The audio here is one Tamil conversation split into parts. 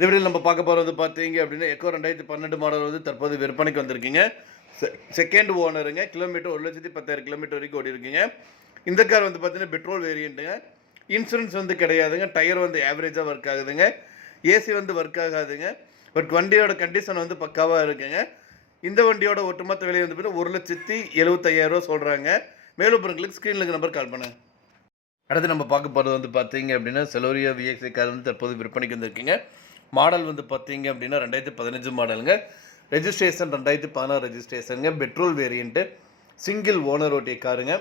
இந்த வீடியோவில் நம்ம பார்க்க போகிறது பார்த்தீங்க அப்படின்னா எக்கோ 2012 மாடல் வந்து தற்போது விற்பனைக்கு வந்திருக்குங்க. செகண்ட் ஓனருங்க. கிலோமீட்டர் 1,10,000 கிலோமீட்டர் வரைக்கும் ஓடி இருக்குங்க. இந்த கார் வந்து பார்த்தீங்கன்னா பெட்ரோல் வேரியண்ட்டுங்க. இன்சூரன்ஸ் வந்து கிடையாதுங்க. டயர் வந்து ஆவரேஜாக ஒர்க் ஆகுதுங்க. ஏசி வந்து ஒர்க் ஆகாதுங்க. பட் வண்டியோட கண்டிஷன் வந்து பக்காவாக இருக்குங்க. இந்த வண்டியோட ஒட்டுமொத்த விலை வந்து பார்த்தீங்கன்னா 1,75,000 சொல்கிறாங்க. மேலும் பொருட்களுக்கு ஸ்க்ரீனில் இருக்க நம்பர் கால் பண்ணுங்கள். அடுத்து நம்ம பார்க்க போகிறது வந்து பார்த்தீங்க அப்படின்னா செலோரியா விஎக்ஸ்ஐ கார் வந்து தற்போது விற்பனைக்கு வந்திருக்குங்க. மாடல் வந்து பார்த்தீங்க அப்படின்னா 2015 மாடலுங்க. ரெஜிஸ்ட்ரேஷன் 2016 ரெஜிஸ்ட்ரேஷனுங்க. Petrol variant. சிங்கிள் ஓனர் ஓட்டிய காருங்க.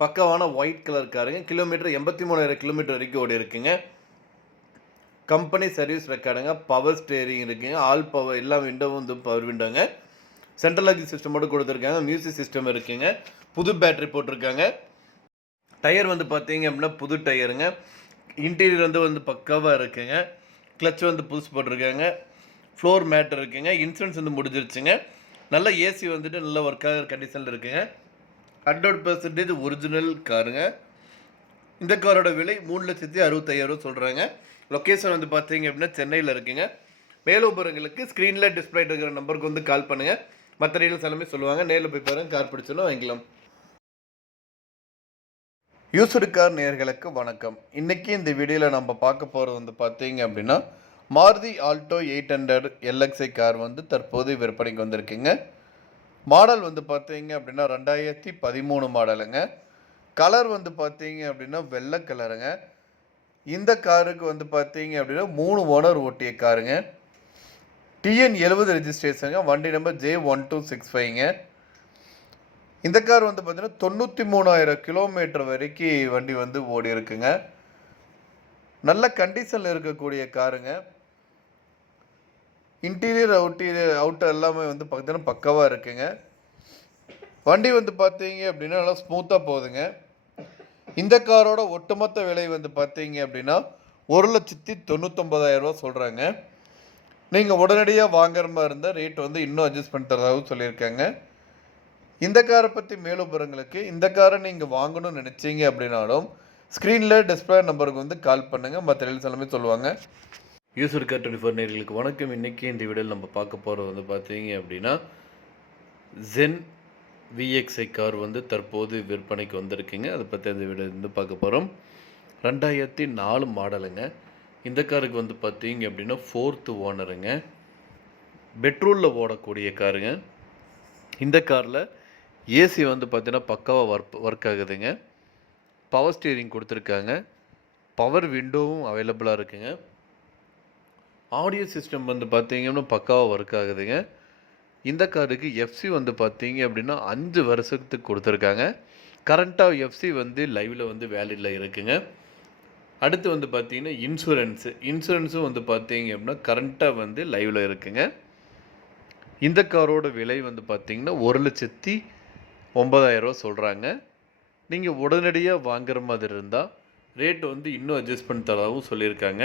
பக்காவான ஒயிட் கலர் காருங்க. கிலோமீட்டர் 83,000 கிலோமீட்டர் வரைக்கும் ஓடி இருக்குங்க. கம்பெனி சர்வீஸ் ரெக்கார்டுங்க. பவர் ஸ்டேரிங் இருக்குங்க. ஆல் பவர் எல்லா விண்டோவும் வந்து பவர் விண்டோங்க. சென்ட்ரல் லாக்கிங் சிஸ்டமோடு கொடுத்துருக்காங்க. மியூசிக் சிஸ்டம் இருக்குங்க. புது பேட்டரி போட்டிருக்காங்க. டயர் வந்து பார்த்தீங்க அப்படின்னா புது டயருங்க. இன்டீரியர் வந்து பக்காவாக இருக்குங்க. கிளச் வந்து புதுசு போட்டிருக்காங்க. ஃப்ளோர் மேட் இருக்குங்க. இன்சூரன்ஸ் வந்து முடிஞ்சிருச்சுங்க. நல்ல ஏசி வந்துட்டு நல்ல ஒர்க் ஆகிற கண்டிஷனில் இருக்குங்க. 100% ஒரிஜினல் காருங்க. இந்த காரோட விலை 3,65,000 சொல்கிறாங்க. லொக்கேஷன் வந்து பார்த்தீங்க அப்படின்னா சென்னையில் இருக்குங்க. மேலும் விவரங்களுக்கு ஸ்க்ரீனில் டிஸ்பிளே இருக்கிற நம்பருக்கு வந்து கால் பண்ணுங்கள். மற்ற டீட்டெயில்ஸ் எல்லாமே சொல்லுவாங்க. நேரில் போய் பாருங்கள். கார் பிடிச்சோன்னா வாங்கிக்கலாம். யூஸ்டு கார் நேயர்களுக்கு வணக்கம். இன்றைக்கி இந்த வீடியோவில் நம்ம பார்க்க போகிறது வந்து பார்த்தீங்க அப்படின்னா மாருதி ஆல்டோ 800 எல்எக்ஸ்ஐ கார் வந்து தற்போது விற்பனைக்கு வந்திருக்குங்க. மாடல் வந்து பார்த்தீங்க அப்படின்னா 2013 மாடலுங்க. கலர் வந்து பார்த்தீங்க அப்படின்னா வெள்ளை கலருங்க. இந்த காருக்கு வந்து பார்த்தீங்க அப்படின்னா 3 ஓனர் ஓட்டிய காருங்க. TN70 ரெஜிஸ்ட்ரேஷனுங்க. வண்டி நம்பர் J1265ங்க. இந்த கார் வந்து பார்த்தீங்கன்னா 93,000 கிலோமீட்டர் வரைக்கும் வண்டி வந்து ஓடி இருக்குங்க. நல்ல கண்டிஷனில் இருக்கக்கூடிய காருங்க. இன்டீரியர் அவுட்டர் எல்லாமே வந்து பார்த்தீங்கன்னா பக்காவாக இருக்குங்க. வண்டி வந்து பார்த்தீங்க அப்படின்னா நல்லா ஸ்மூத்தாக போகுதுங்க. இந்த காரோட ஒட்டுமொத்த விலை வந்து பார்த்தீங்க அப்படின்னா 1,99,000 சொல்கிறாங்க. நீங்கள் உடனடியாக வாங்குற மாதிரி இருந்தால் ரேட் வந்து இன்னும் அட்ஜஸ்ட் பண்ணி தரதாகவும் சொல்லியிருக்காங்க. இந்த காரை பற்றி மேலும் விவரங்களுக்கு இந்த காரை நீங்கள் வாங்கணும்னு நினச்சிங்க அப்படின்னாலும் ஸ்க்ரீனில் டிஸ்பிளே நம்பருக்கு வந்து கால் பண்ணுங்கள். மற்ற டீல்ஸ் எல்லாமே சொல்லுவாங்க. யூசர் கார் 24 நேயர்களுக்கு வணக்கம். இன்றைக்கி இந்த வீடியோவில் நம்ம பார்க்க போகிறது வந்து பார்த்தீங்க அப்படின்னா ஜென் விஎக்ஸ்ஐ கார் வந்து தற்போது விற்பனைக்கு வந்திருக்குங்க. அதை பற்றி அந்த வீடியோ வந்து பார்க்க போகிறோம். 2004 மாடலுங்க. இந்த காருக்கு வந்து பார்த்தீங்க அப்படின்னா 4th ஓனருங்க. பெட்ரோலில் ஓடக்கூடிய காருங்க. இந்த காரில் ஏசி வந்து பார்த்தீங்கன்னா பக்காவாக ஒர்க் ஆகுதுங்க. பவர் ஸ்டீரிங் கொடுத்துருக்காங்க. பவர் விண்டோவும் அவைலபிளாக இருக்குங்க. ஆடியோ சிஸ்டம் வந்து பார்த்தீங்கன்னா பக்காவாக ஒர்க் ஆகுதுங்க. இந்த காருக்கு எஃப்சி வந்து பார்த்தீங்க அப்படின்னா 5 வருஷத்துக்கு கொடுத்துருக்காங்க. கரண்ட்டாக எஃப்சி வந்து லைவில் வந்து வேலிடில் இருக்குங்க. அடுத்து வந்து பார்த்தீங்கன்னா இன்சூரன்ஸும் வந்து பார்த்தீங்க அப்படின்னா கரண்ட்டாக வந்து லைவில் இருக்குங்க. இந்த காரோட விலை வந்து பார்த்தீங்கன்னா 1,09,000 சொல்கிறாங்க. நீங்கள் உடனடியாக வாங்குற மாதிரி இருந்தால் ரேட் வந்து இன்னும் அட்ஜஸ்ட் பண்ணி தரதாகவும் சொல்லியிருக்காங்க.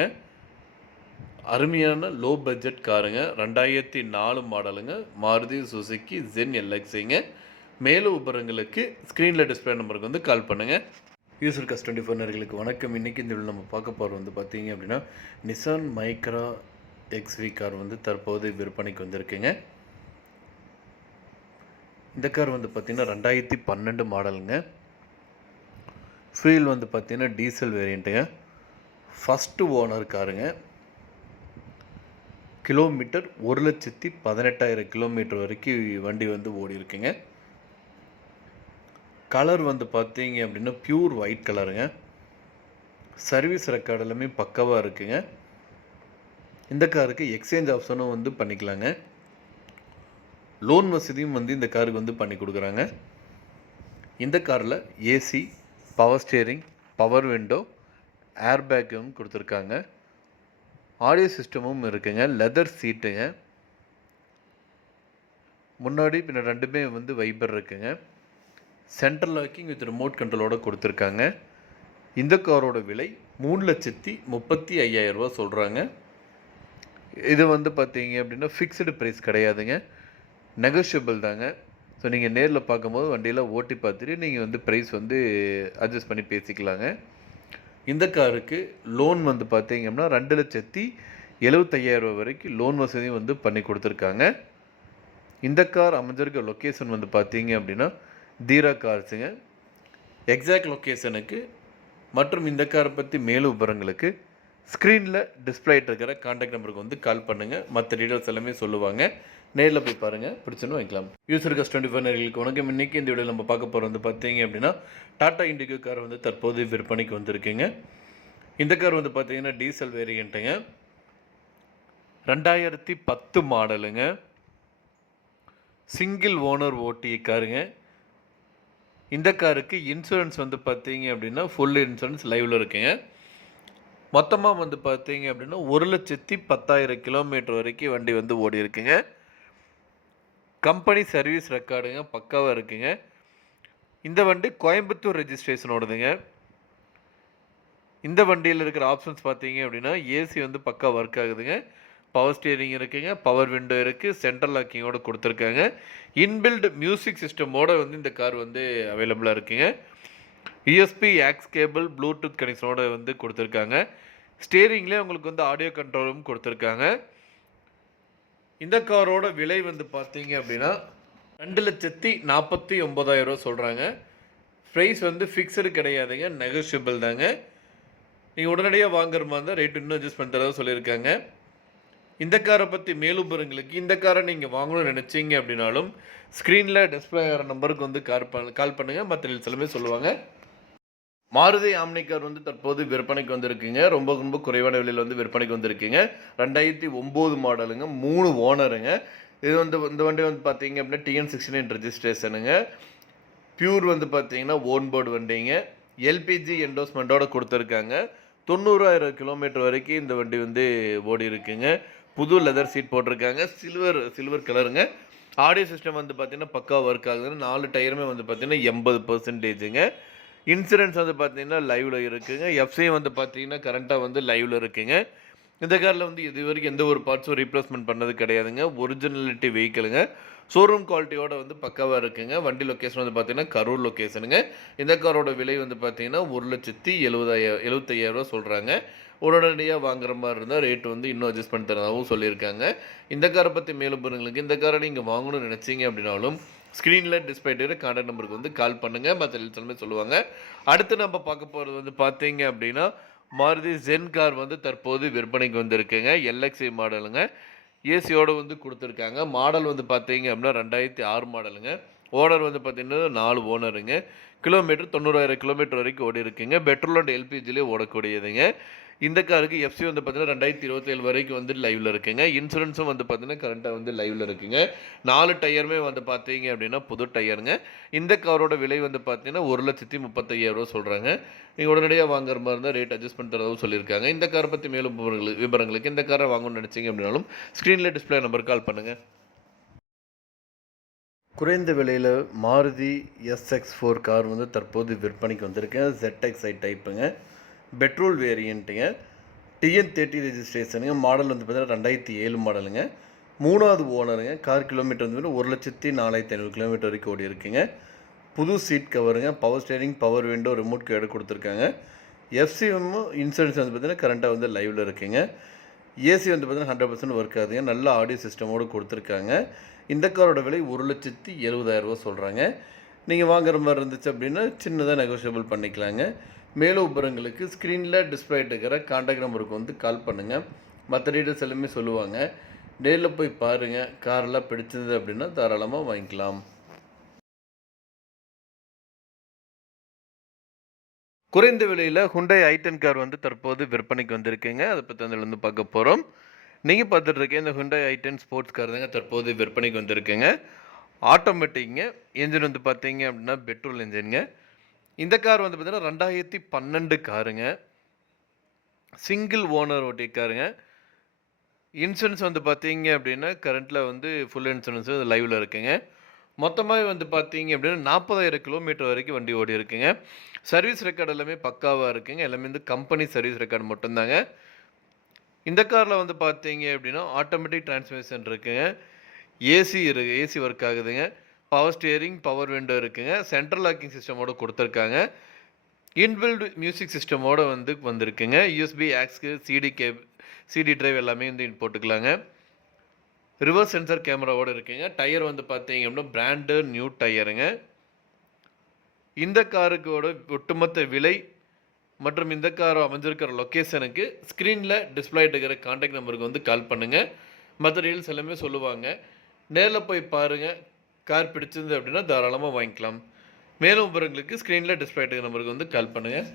அருமையான லோ பட்ஜெட் காருங்க. 2004 மாடலுங்க. மாருதி சுசுக்கி ஜென் எல்எக்ஸ்ஐங்க. மேலும் விவரங்களுக்கு ஸ்க்ரீனில் டிஸ்பிளே நம்பருக்கு வந்து கால் பண்ணுங்கள். யூசர் காஸ் 24 நேயர்களுக்கு வணக்கம். இன்றைக்கி இந்த நம்ம பார்க்க போகிறது வந்து பார்த்தீங்க அப்படின்னா நிசான் மைக்ரா எக்ஸ்வி கார் வந்து தற்போது விற்பனைக்கு வந்திருக்குங்க. இந்த கார் வந்து பார்த்திங்கன்னா 2012 மாடலுங்க. ஃபியூல் வந்து பார்த்திங்கன்னா டீசல் வேரியண்ட்டுங்க. ஃபஸ்ட்டு ஓனர் காருங்க. கிலோமீட்டர் 1,18,000 கிலோமீட்டர் வரைக்கும் வண்டி வந்து ஓடி இருக்குங்க. கலர் வந்து பார்த்தீங்க அப்படின்னா பியூர் ஒயிட் கலருங்க. சர்வீஸ் ரெக்கார்டு எல்லாமே பக்காவாக இருக்குங்க. இந்த காருக்கு எக்ஸ்சேஞ்ச் ஆப்ஷனும் வந்து பண்ணிக்கலாங்க. லோன் வசதியும் வந்து இந்த காருக்கு வந்து பண்ணி கொடுக்குறாங்க. இந்த காரில் AC, power steering, power window, air பேக்கும் கொடுத்துருக்காங்க. ஆடியோ சிஸ்டமும் இருக்குங்க. லெதர் சீட்டுங்க. முன்னாடி பின்ன ரெண்டுமே வந்து வைபர் இருக்குங்க. சென்ட்ரல் லாக்கிங் வித் ரிமோட் கண்ட்ரோலோடு கொடுத்துருக்காங்க. இந்த காரோட விலை 3,35,000 சொல்கிறாங்க. இது வந்து பார்த்தீங்க அப்படின்னா ஃபிக்ஸ்டு ப்ரைஸ் கிடையாதுங்க. நெகோஷியபிள் தாங்க. ஸோ நீங்கள் நேரில் பார்க்கும்போது வண்டியில் ஓட்டி பார்த்துட்டு நீங்கள் வந்து ப்ரைஸ் வந்து அட்ஜஸ்ட் பண்ணி பேசிக்கலாங்க. இந்த காருக்கு லோன் வந்து பார்த்தீங்க அப்படின்னா ரூ. 75,000 வரைக்கும் லோன் வசதியும் வந்து பண்ணி கொடுத்துருக்காங்க. இந்த கார் அமைஞ்சிருக்க லொக்கேஷன் வந்து பார்த்தீங்க அப்படின்னா தீரா கார்ஸுங்க. எக்ஸாக்ட் லொக்கேஷனுக்கு மற்றும் இந்த காரை பற்றி மேலும் விவரங்களுக்கு ஸ்க்ரீனில் டிஸ்பிளே இருக்கிற கான்டாக்ட் நம்பருக்கு வந்து கால் பண்ணுங்கள். மற்ற டீட்டெயில்ஸ் எல்லாமே சொல்லுவாங்க. நேரில் போய் பாருங்கள், பிடிச்சுன்னு வாங்கிக்கலாம். யூசர் கஸ் 25 நேர்களுக்கு வணக்கம். இன்றைக்கி இந்த வீடியோவில் நம்ம பார்க்க போகிற வந்து பார்த்தீங்க அப்படின்னா டாடா இண்டிகோ கார் வந்து தற்போது விற்பனைக்கு வந்திருக்குங்க. இந்த கார் வந்து பார்த்தீங்கன்னா டீசல் வேரியண்ட்டுங்க, 2010 மாடலுங்க, சிங்கிள் ஓனர் ஓட்டிய காருங்க. இந்த காருக்கு இன்சூரன்ஸ் வந்து பார்த்தீங்க அப்படின்னா ஃபுல் இன்சூரன்ஸ் லைவில் இருக்குங்க. மொத்தமாக வந்து பார்த்தீங்க அப்படின்னா 1,10,000 கிலோமீட்டர் வரைக்கும் வண்டி வந்து ஓடி இருக்குங்க. கம்பெனி சர்வீஸ் ரெக்கார்டுங்க பக்காவாக இருக்குங்க. இந்த வண்டி கோயம்புத்தூர் ரெஜிஸ்ட்ரேஷனோடதுங்க. இந்த வண்டியில் இருக்கிற ஆப்ஷன்ஸ் பார்த்தீங்க அப்படின்னா ஏசி வந்து பக்கா ஒர்க் ஆகுதுங்க, பவர் ஸ்டியரிங் இருக்குங்க, பவர் விண்டோ இருக்குது, சென்ட்ரல் லாக்கிங்கோடு கொடுத்துருக்காங்க. இன்பில்ட் மியூசிக் சிஸ்டமோடு வந்து இந்த கார் வந்து அவைலபிளாக இருக்குங்க. யூஎஸ்பி ஆக்ஸ் கேபிள் ப்ளூடூத் கனெக்ஷனோடு வந்து கொடுத்துருக்காங்க. ஸ்டியரிங்லேயே உங்களுக்கு வந்து ஆடியோ கண்ட்ரோலும் கொடுத்துருக்காங்க. இந்த காரோட விலை வந்து பார்த்தீங்க அப்படின்னா 2,49,000 சொல்கிறாங்க. ப்ரைஸ் வந்து ஃபிக்ஸடு கிடையாதுங்க, நெகோஷியபிள் தாங்க. நீங்கள் உடனடியாக வாங்குற மாதிரி இருந்தால் ரேட் இன்னும் அட்ஜஸ்ட் பண்ணி தரதாக சொல்லியிருக்காங்க. இந்த காரை பற்றி மேலும் விவரங்களுக்கு இந்த காரை நீங்கள் வாங்கணும்னு நினச்சிங்க அப்படின்னாலும் ஸ்க்ரீனில் டிஸ்பிளே ஆகிற நம்பருக்கு வந்து கால் பண்ணுங்கள். மற்ற எல்லாமே சொல்லுவாங்க. மாருதி ஆம்னி கார் வந்து தற்போது விற்பனைக்கு வந்திருக்குங்க. ரொம்ப குறைவான விலையில் வந்து விற்பனைக்கு வந்திருக்குங்க. 2009 மாடலுங்க, 3 ஓனருங்க. இது வந்து இந்த வண்டி வந்து பார்த்தீங்க அப்படின்னா TN69 ரெஜிஸ்ட்ரேஷனுங்க. பியூர் வந்து பார்த்தீங்கன்னா ஓன் போர்டு வண்டிங்க. எல்பிஜி என்டோஸ்மெண்ட்டோடு கொடுத்துருக்காங்க. 90,000 கிலோமீட்டர் வரைக்கும் இந்த வண்டி வந்து ஓடி இருக்குங்க. புது லெதர் சீட் போட்டிருக்காங்க, சில்வர் கலருங்க. ஆடியோ சிஸ்டம் வந்து பார்த்தீங்கன்னா பக்கா ஒர்க் ஆகுதுன்னு 4 டயருமே வந்து பார்த்தீங்கன்னா 80%ங்க. இன்சூரன்ஸ் வந்து பார்த்தீங்கன்னா லைவில் இருக்குங்க. எஃப்சி வந்து பார்த்தீங்கன்னா கரண்ட்டாக வந்து லைவில் இருக்குங்க. இந்த காரில் வந்து இது வரைக்கும் எந்த ஒரு பார்ட்ஸும் ரீப்ளேஸ்மெண்ட் பண்ணது கிடையாதுங்க. ஒரிஜினலிட்டி வெஹிக்கிளுங்க. ஷோரூம் குவாலிட்டியோடு வந்து பக்காவாக இருக்குங்க. வண்டி லொக்கேஷன் வந்து பார்த்தீங்கன்னா கரூர் லொக்கேஷனுங்க. இந்த காரோட விலை வந்து பார்த்தீங்கன்னா 1,75,000 சொல்கிறாங்க. உடனடியாக வாங்குற மாதிரி இருந்தால் ரேட்டு வந்து இன்னும் அட்ஜஸ்ட் பண்ணி தரதாகவும் சொல்லியிருக்காங்க. இந்த காரை பற்றி மேலும் பொருளுங்களுக்கு இந்த காரை நீங்கள் வாங்கணும்னு நினச்சிங்க அப்படின்னாலும் ஸ்க்ரீனில் டிஸ்பிளே இருக்கிற கான்டாக்ட் நம்பருக்கு வந்து கால் பண்ணுங்கள். மற்ற எல்லாமே சொல்லுவாங்க. அடுத்து நம்ம பார்க்க போகிறது வந்து பார்த்தீங்க அப்படின்னா மாருதி ஜென் கார் வந்து தற்போது விற்பனைக்கு வந்திருக்குங்க. LXi மாடலுங்க. ஏசியோடு வந்து கொடுத்துருக்காங்க. மாடல் வந்து பார்த்தீங்க அப்படின்னா 2006 மாடலுங்க. ஓனர் வந்து பார்த்தீங்கன்னா 4 ஓனருங்க. கிலோமீட்டர் 90,000 கிலோமீட்டர் வரைக்கும் ஓடி இருக்குங்க. பெட்ரோல் அண்ட் எல்பிஜிலே ஓடக்கூடியதுங்க. இந்த காருக்கு எஃப்சி வந்து பார்த்தீங்கன்னா 2027 வரைக்கும் வந்து லைவில் இருக்குங்க. இன்சூரன்ஸும் வந்து பார்த்தீங்கன்னா கரண்ட்டாக வந்து லைவில் இருக்குங்க. 4 டயருமே வந்து பார்த்தீங்க அப்படின்னா புது டயருங்க. இந்த காரோட விலை வந்து பார்த்தீங்கன்னா 1,35,000 சொல்கிறாங்க. நீங்கள் உடனடியாக வாங்குற மாதிரி இருந்தால் ரேட் அட்ஜஸ்ட் பண்ணி தரதாகவும் சொல்லியிருக்காங்க. இந்த காரை பற்றி மேலும் விவரங்களுக்கு இந்த காரை வாங்கணும்னு நினச்சிங்க அப்படின்னாலும் ஸ்க்ரீனில் டிஸ்பிளே நம்பருக்கு கால் பண்ணுங்கள். குறைந்த விலையில் மாருதி SX4 கார் வந்து தற்போது விற்பனைக்கு வந்திருக்கேன். ZXi டைப்புங்க, பெட்ரோல் வேரியண்ட்டுங்க, TN30 ரெஜிஸ்ட்ரேஷனுங்க. மாடல் வந்து பார்த்தீங்கன்னா 2007 மாடலுங்க. 3வது ஓனருங்க. கார் கிலோமீட்டர் வந்து 1,04,500 கிலோமீட்டர் வரைக்கும் ஓடி இருக்குங்க. புது சீட் கவருங்க, power steering, power window, remote கேடு கொடுத்துருக்காங்க. எஃப்சிஎம் இன்சூரன்ஸ் வந்து பார்த்தீங்கன்னா கரண்ட்டாக வந்து லைவில் இருக்குங்க. ஏசி வந்து பார்த்தீங்கன்னா 100% ஒர்க் ஆகுதுங்க. நல்ல ஆடியோ சிஸ்டமோடு கொடுத்துருக்காங்க. இந்த காரோட விலை 1,70,000 சொல்கிறாங்க. நீங்கள் வாங்குற மாதிரி இருந்துச்சு அப்படின்னா சின்னதாக நெகோஷியபிள் பண்ணிக்கலாங்க. மேலும் விவரங்களுக்கு ஸ்க்ரீனில் டிஸ்பிளே இருக்கிற கான்டாக்ட் நம்பருக்கு வந்து கால் பண்ணுங்கள். மற்ற டீட்டெயில்ஸ் எல்லாமே சொல்லுவாங்க. நேரில் போய் பாருங்கள். காரெல்லாம் பிடிச்சது அப்படின்னா தாராளமாக வாங்கிக்கலாம். குறைந்த விலையில் ஹுண்டாய் i10 கார் வந்து தற்போது விற்பனைக்கு வந்திருக்குங்க. அதை பற்றி அதில் வந்து பார்க்க போகிறோம். நீங்கள் பார்த்துட்டு இருக்க இந்த ஹுண்டாய் i10 ஸ்போர்ட்ஸ் கார் தாங்க தற்போது விற்பனைக்கு வந்திருக்குங்க. ஆட்டோமேட்டிக்ங்க. என்ஜின் வந்து பார்த்தீங்க அப்படின்னா பெட்ரோல் என்ஜின்ங்க. இந்த கார் வந்து பார்த்தீங்கன்னா 2012 காருங்க. சிங்கிள் ஓனர் ஓட்டிய காருங்க. இன்சூரன்ஸ் வந்து பார்த்தீங்க அப்படின்னா கரண்ட்டில் வந்து ஃபுல் இன்சூரன்ஸ் லைவில் இருக்குங்க. மொத்தமாக வந்து பார்த்தீங்க அப்படின்னா 40,000 கிலோமீட்டர் வரைக்கும் வண்டி ஓடி இருக்குங்க. சர்வீஸ் ரெக்கார்டு எல்லாமே பக்காவாக இருக்குங்க. எல்லாமே வந்து கம்பெனி சர்வீஸ் ரெக்கார்டு மட்டும்தாங்க. இந்த காரில் வந்து பார்த்தீங்க அப்படின்னா ஆட்டோமேட்டிக் டிரான்ஸ்மிஷன் இருக்குங்க. ஏசி ஒர்க் ஆகுதுங்க. பவர் ஸ்டியரிங், பவர் விண்டோ இருக்குங்க. சென்ட்ரல் லாக்கிங் சிஸ்டமோடு கொடுத்துருக்காங்க. இன்பில்ட் மியூசிக் சிஸ்டமோடு வந்து வந்திருக்குங்க. யூஎஸ்பி ஆக்ஸ்க்கு சிடி டிரைவ் எல்லாமே வந்து போட்டுக்கலாங்க. ரிவர்ஸ் சென்சார் கேமராவோடு இருக்குங்க. டயர் வந்து பார்த்தீங்க அப்படின்னா பிராண்டு நியூ டயருங்க. இந்த காருக்கோட ஒட்டுமொத்த விலை மற்றும் இந்த கார் அமைஞ்சிருக்கிற லொக்கேஷனுக்கு ஸ்க்ரீனில் டிஸ்பிளே இருக்கிற கான்டாக்ட் நம்பருக்கு வந்து கால் பண்ணுங்கள். மற்ற டீல்ஸ் எல்லாமே சொல்லுவாங்க. நேரில் போய் பாருங்கள். கார் பிடிச்சிருந்து அப்படின்னா தாராளமாக வாங்கிக்கலாம். மேலும் விவரங்களுக்கு ஸ்க்ரீனில் டிஸ்பிளே இருக்கிற நம்பருக்கு வந்து கால் பண்ணுங்கள்.